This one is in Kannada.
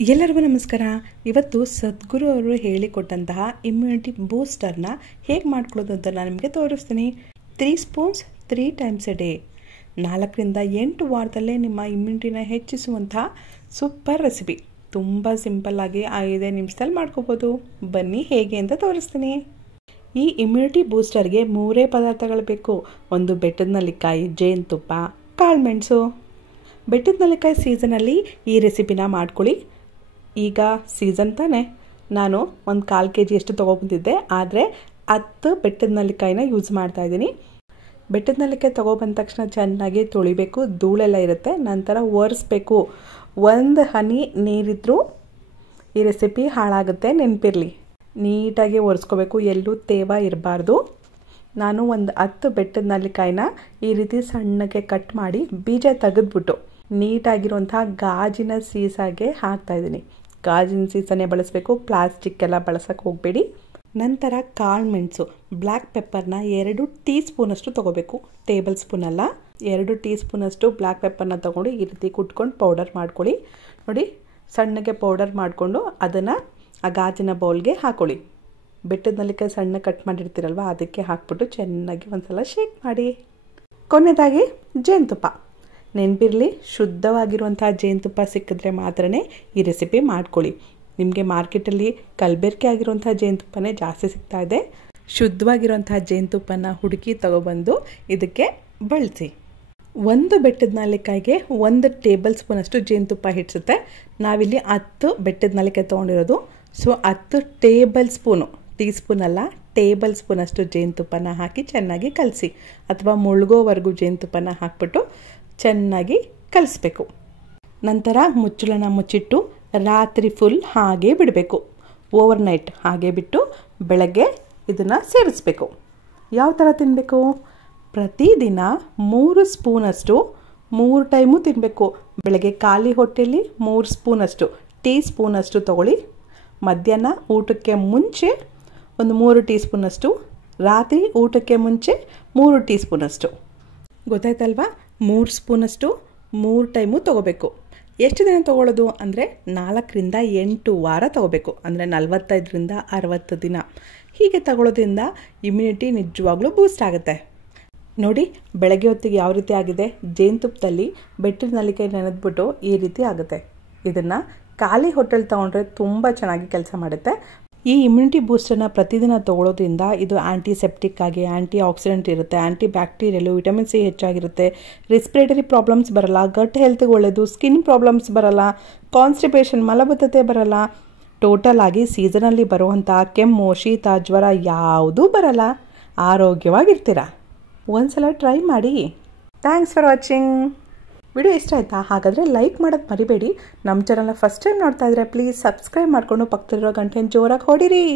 ಎಲ್ಲರಿಗೂ ನಮಸ್ಕಾರ. ಇವತ್ತು ಸದ್ಗುರು ಅವರು ಹೇಳಿಕೊಟ್ಟಂತಹ ಇಮ್ಯುನಿಟಿ ಬೂಸ್ಟರ್ನ ಹೇಗೆ ಮಾಡ್ಕೊಳ್ಳೋದು ಅಂತ ನಾನು ನಿಮಗೆ ತೋರಿಸ್ತೀನಿ. 3 ಸ್ಪೂನ್ಸ್ 3 ಟೈಮ್ಸ್ ಎ ಡೇ, 4ರಿಂದ 8 ವಾರದಲ್ಲೇ ನಿಮ್ಮ ಇಮ್ಯುನಿಟಿನ ಹೆಚ್ಚಿಸುವಂತಹ ಸೂಪರ್ ರೆಸಿಪಿ. ತುಂಬ ಸಿಂಪಲ್ಲಾಗಿ 5 ನಿಮಿಷದಲ್ಲಿ ಮಾಡ್ಕೋಬೋದು. ಬನ್ನಿ ಹೇಗೆ ಅಂತ ತೋರಿಸ್ತೀನಿ. ಈ ಇಮ್ಯುನಿಟಿ ಬೂಸ್ಟರ್ಗೆ 3 ಪದಾರ್ಥಗಳು ಬೇಕು. ಒಂದು ಬೆಟ್ಟದ ನೆಲ್ಲಿಕಾಯಿ, ಜೇನುತುಪ್ಪ, ಕಾಳುಮೆಣಸು. ಬೆಟ್ಟದ ನೆಲ್ಲಿಕಾಯಿ ಸೀಸನಲ್ಲಿ ಈ ರೆಸಿಪಿನ ಮಾಡ್ಕೊಳ್ಳಿ. ಈಗ ಸೀಸನ್ ತಾನೆ, ನಾನು ಒಂದು 1/4 kg ತೊಗೊಬಂದಿದ್ದೆ, ಆದರೆ 10 ಬೆಟ್ಟದ ನೆಲ್ಲಿಕಾಯಿನ ಯೂಸ್ ಮಾಡ್ತಾಯಿದ್ದೀನಿ. ಬೆಟ್ಟದ ನೆಲ್ಲಿಕಾಯಿ ತೊಗೊಬಂದ ತಕ್ಷಣ ಚೆನ್ನಾಗಿ ತೊಳಿಬೇಕು, ಧೂಳೆಲ್ಲ ಇರುತ್ತೆ. ನಂತರ ಒರೆಸ್ಬೇಕು. 1 ಹನಿ ನೀರಿದ್ರೂ ಈ ರೆಸಿಪಿ ಹಾಳಾಗುತ್ತೆ, ನೆನಪಿರಲಿ. ನೀಟಾಗಿ ಒರೆಸ್ಕೋಬೇಕು, ಎಲ್ಲೂ ತೇವ ಇರಬಾರ್ದು. ನಾನು ಒಂದು 10 ಬೆಟ್ಟದ ನೆಲ್ಲಿಕಾಯಿನ ಈ ರೀತಿ ಸಣ್ಣಗೆ ಕಟ್ ಮಾಡಿ ಬೀಜ ತೆಗೆದ್ಬಿಟ್ಟು ನೀಟಾಗಿರುವಂತಹ ಗಾಜಿನ ಸೀಸಾಗೆ ಹಾಕ್ತಾಯಿದ್ದೀನಿ. ಗಾಜಿನ ಸೀಸನೇ ಬಳಸಬೇಕು, ಪ್ಲಾಸ್ಟಿಕ್ ಎಲ್ಲ ಬಳಸೋಕ್ಕೆ ಹೋಗಬೇಡಿ. ನಂತರ ಕಾಳುಮೆಣಸು, ಬ್ಲ್ಯಾಕ್ ಪೆಪ್ಪರ್ನ 2 ಟೀ ಸ್ಪೂನಷ್ಟು ತೊಗೋಬೇಕು, ಟೇಬಲ್ ಸ್ಪೂನ್ ಅಲ್ಲ. 2 ಟೀ ಸ್ಪೂನಷ್ಟು ಬ್ಲ್ಯಾಕ್ ಪೆಪ್ಪರ್ನ ತೊಗೊಂಡು ಈ ರೀತಿ ಕುಟ್ಕೊಂಡು ಪೌಡರ್ ಮಾಡ್ಕೊಳ್ಳಿ. ನೋಡಿ, ಸಣ್ಣಗೆ ಪೌಡರ್ ಮಾಡಿಕೊಂಡು ಅದನ್ನು ಆ ಗಾಜಿನ ಬೌಲ್ಗೆ ಹಾಕೊಳ್ಳಿ. ಬೆಟ್ಟದ ನೆಲ್ಲಿಕಾಯಿ ಸಣ್ಣ ಕಟ್ ಮಾಡಿರ್ತೀರಲ್ವ, ಅದಕ್ಕೆ ಹಾಕ್ಬಿಟ್ಟು ಚೆನ್ನಾಗಿ ಒಂದ್ಸಲ ಶೇಕ್ ಮಾಡಿ. ಕೊನೆಯದಾಗಿ ಜೇನುತುಪ್ಪ. ನೆನಪಿರಲಿ, ಶುದ್ಧವಾಗಿರುವಂಥ ಜೇನುತುಪ್ಪ ಸಿಕ್ಕಿದ್ರೆ ಮಾತ್ರನೇ ಈ ರೆಸಿಪಿ ಮಾಡ್ಕೊಳ್ಳಿ. ನಿಮಗೆ ಮಾರ್ಕೆಟಲ್ಲಿ ಕಲಬೆರಕೆ ಆಗಿರುವಂಥ ಜೇನುತುಪ್ಪನೇ ಜಾಸ್ತಿ ಸಿಗ್ತಾ ಇದೆ. ಶುದ್ಧವಾಗಿರುವಂಥ ಜೇನುತುಪ್ಪನ ಹುಡುಕಿ ತಗೊಬಂದು ಇದಕ್ಕೆ ಬಳಸಿ. 1 ಬೆಟ್ಟದ ನೆಲ್ಲಿಕಾಯಿಗೆ 1 ಟೇಬಲ್ ಸ್ಪೂನಷ್ಟು ಜೇನುತುಪ್ಪ ಹಿಡಿಸುತ್ತೆ. ನಾವಿಲ್ಲಿ 10 ಬೆಟ್ಟದ ನೆಲ್ಲಿಕಾಯಿ ತೊಗೊಂಡಿರೋದು. So 10 table spoon, tea spoon ಅಲ್ಲ, ಟೇಬಲ್ ಸ್ಪೂನಷ್ಟು ಜೇನುತುಪ್ಪನ ಹಾಕಿ ಚೆನ್ನಾಗಿ ಕಲಸಿ, ಅಥವಾ ಮುಳುಗೋವರೆಗೂ ಜೇನುತುಪ್ಪನ ಹಾಕ್ಬಿಟ್ಟು ಚೆನ್ನಾಗಿ ಕಲಿಸ್ಬೇಕು. ನಂತರ ಮುಚ್ಚಳನ ಮುಚ್ಚಿಟ್ಟು ರಾತ್ರಿ ಫುಲ್ ಹಾಗೇ ಬಿಡಬೇಕು. ಓವರ್ನೈಟ್ ಹಾಗೇ ಬಿಟ್ಟು ಬೆಳಗ್ಗೆ ಇದನ್ನು ಸೇವಿಸಬೇಕು. ಯಾವ ಥರ ತಿನ್ನಬೇಕು? ಪ್ರತಿದಿನ 3 ಸ್ಪೂನಷ್ಟು 3 ಟೈಮು ತಿನ್ನಬೇಕು. ಬೆಳಗ್ಗೆ ಖಾಲಿ ಹೊಟ್ಟೆಯಲ್ಲಿ 3 ಸ್ಪೂನಷ್ಟು, ಟೀ ಸ್ಪೂನಷ್ಟು ತೊಗೊಳ್ಳಿ. ಮಧ್ಯಾಹ್ನ ಊಟಕ್ಕೆ ಮುಂಚೆ ಒಂದು 3 ಟೀ ಸ್ಪೂನಷ್ಟು, ರಾತ್ರಿ ಊಟಕ್ಕೆ ಮುಂಚೆ 3 ಟೀ ಸ್ಪೂನಷ್ಟು. ಗೊತ್ತಾಯ್ತಲ್ವಾ? 3 ಸ್ಪೂನಷ್ಟು 3 ಟೈಮು ತೊಗೋಬೇಕು. ಎಷ್ಟು ದಿನ ತೊಗೊಳ್ಳೋದು ಅಂದರೆ 4ರಿಂದ 8 ವಾರ ತೊಗೋಬೇಕು. ಅಂದರೆ 45ರಿಂದ 60 ದಿನ. ಹೀಗೆ ತಗೊಳ್ಳೋದ್ರಿಂದ ಇಮ್ಯುನಿಟಿ ನಿಜವಾಗ್ಲೂ ಬೂಸ್ಟ್ ಆಗುತ್ತೆ. ನೋಡಿ, ಬೆಳಗ್ಗೆ ಹೊತ್ತಿಗೆ ಯಾವ ರೀತಿ ಆಗಿದೆ. ಜೇನುತುಪ್ಪದಲ್ಲಿ ಬೆಟ್ಟದ ನೆಲ್ಲಿಕಾಯಿ ನೆನೆದ್ಬಿಟ್ಟು ಈ ರೀತಿ ಆಗುತ್ತೆ. ಇದನ್ನು ಖಾಲಿ ಹೊಟ್ಟೆಲಿ ತೊಗೊಂಡ್ರೆ ತುಂಬ ಚೆನ್ನಾಗಿ ಕೆಲಸ ಮಾಡುತ್ತೆ. ಈ ಇಮ್ಯುನಿಟಿ ಬೂಸ್ಟರ್ನ ಪ್ರತಿದಿನ ತೊಗೊಳ್ಳೋದ್ರಿಂದ ಇದು ಆ್ಯಂಟಿಸೆಪ್ಟಿಕ್ ಆಗಿ ಆ್ಯಂಟಿ ಆಕ್ಸಿಡೆಂಟ್ ಇರುತ್ತೆ, ಆ್ಯಂಟಿ ಬ್ಯಾಕ್ಟೀರಿಯಲು, ವಿಟಮಿನ್ ಸಿ ಹೆಚ್ಚಾಗಿರುತ್ತೆ, ರೆಸ್ಪಿರೇಟರಿ ಪ್ರಾಬ್ಲಮ್ಸ್ ಬರಲ್ಲ, ಗಟ್ ಹೆಲ್ತ್ಗೆ ಒಳ್ಳೆಯದು, ಸ್ಕಿನ್ ಪ್ರಾಬ್ಲಮ್ಸ್ ಬರಲ್ಲ, ಕಾನ್ಸ್ಟಿಪೇಷನ್ ಮಲಬದ್ಧತೆ ಬರಲ್ಲ. ಟೋಟಲ್ ಆಗಿ ಸೀಸನಲ್ಲಿ ಬರುವಂಥ ಕೆಮ್ಮು, ಶೀತ, ಜ್ವರ ಯಾವುದೂ ಬರಲ್ಲ. ಆರೋಗ್ಯವಾಗಿರ್ತೀರ. ಒಂದ್ಸಲ ಟ್ರೈ ಮಾಡಿ. Thanks for watching. ವಿಡಿಯೋ ಇಷ್ಟ ಆಯಿತಾ? ಹಾಗಾದರೆ ಲೈಕ್ ಮಾಡೋದು ಮರಿಬೇಡಿ. ನಮ್ಮ ಚಾನಲ್ನ ಫಸ್ಟ್ ಟೈಮ್ ನೋಡ್ತಾ ಇದ್ದರೆ ಪ್ಲೀಸ್ ಸಬ್ಸ್ಕ್ರೈಬ್ ಮಾಡಿಕೊಂಡು ಪಕ್ಕದಲ್ಲಿರೋ ಗಂಟೆನ ಜೋರಾಗಿ ಹೊಡಿರಿ.